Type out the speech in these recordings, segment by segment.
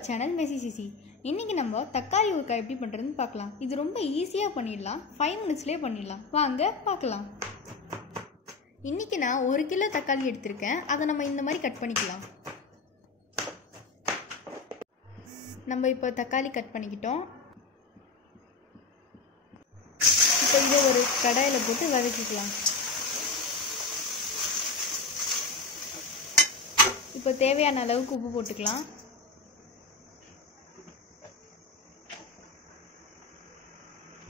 our channel Messy Sissy. இன்னைக்கு நம்ம தக்காளி ஊறுகாய் எப்படி பண்றதுன்னு பார்க்கலாம். இது ரொம்ப ஈஸியா பண்ணிடலாம். 5 minutesலயே பண்ணிடலாம். வாங்க பார்க்கலாம். இன்னைக்கு நான் 1 கிலோ தக்காளி எடுத்துர்க்கேன். அதை நம்ம இந்த மாதிரி கட் பண்ணிக்கலாம். நம்ம இப்போ தக்காளி கட் பண்ணிக்கிட்டோம். இப்போ இதை ஒரு கடாயில போட்டு வதக்கிக்கலாம். இப்போ தேவையான அளவுக்கு உப்பு போட்டுக்கலாம்.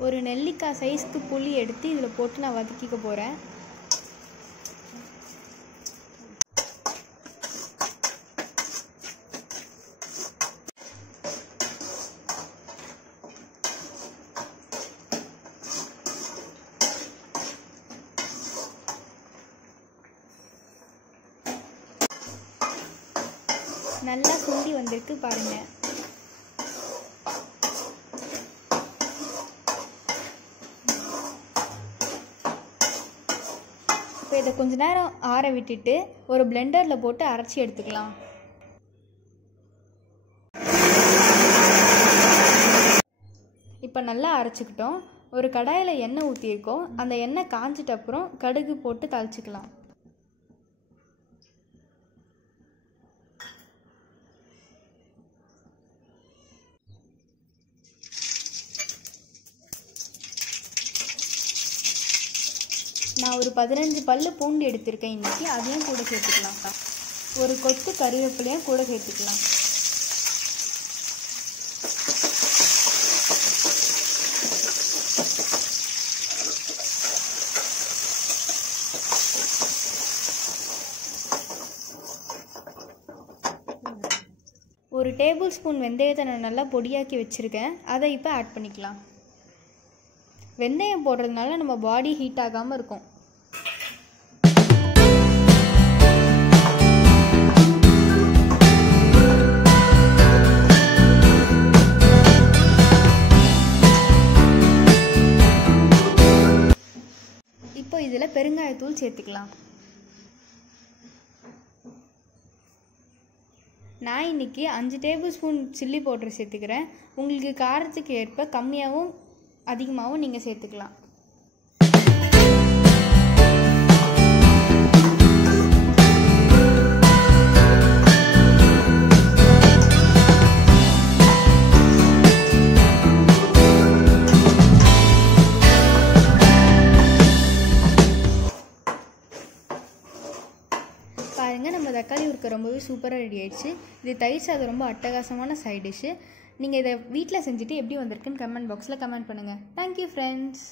ஒரு நெல்லிக்காய் சைஸ்க்கு புளி எடுத்து இதில் போட்டு நான் வதக்கிக்க போகிறேன். நல்லா சுண்டி வந்திருக்கு பாருங்க. இப்போ இதை கொஞ்ச நேரம் ஆற விட்டுட்டு ஒரு பிளெண்டரில் போட்டு அரைச்சி எடுத்துக்கலாம். இப்போ நல்லா அரைச்சிக்கிட்டோம். ஒரு கடாயில் எண்ணெய் ஊற்றியிருக்கோம். அந்த எண்ணெய் காஞ்சிட்ட அப்புறம் கடுகு போட்டு தாளிச்சிக்கலாம். நான் ஒரு 15 பல்லு பூண்டு எடுத்திருக்கேன் இன்றைக்கி. அதையும் கூட சேர்த்துக்கலாம். ஒரு கொத்து கறிவேப்பிலையும் கூட சேர்த்துக்கலாம். ஒரு டேபிள் ஸ்பூன் வெந்தயத்தை நான் நல்லா பொடியாக்கி வச்சுருக்கேன். அதை இப்போ ஆட் பண்ணிக்கலாம். வெந்தயம் போடுறதுனால நம்ம பாடி ஹீட் ஆகாமல் இருக்கும். இப்போ இதில் பெருங்காயத்தூள் சேர்த்துக்கலாம். நான் இன்னைக்கு 5 டேபிள் ஸ்பூன் சில்லி பவுடர் சேர்த்துக்கிறேன். உங்களுக்கு காரத்துக்கு ஏற்ப கம்மியாகவும் அதிகமாகவும் நீங்கள் சேர்த்துக்கலாம். பாருங்கள், நம்ம தக்காளி ஊறுகாய் ரொம்பவே சூப்பராக ரெடி ஆயிடுச்சு. இது தயிர் சாதம் ரொம்ப அட்டகாசமான சைட் டிஷ்ஷு. நீங்கள் இதை வீட்டில் செஞ்சுட்டு எப்படி வந்திருக்குன்னு கமெண்ட் பாக்ஸில் கமெண்ட் பண்ணுங்கள். Thank you friends.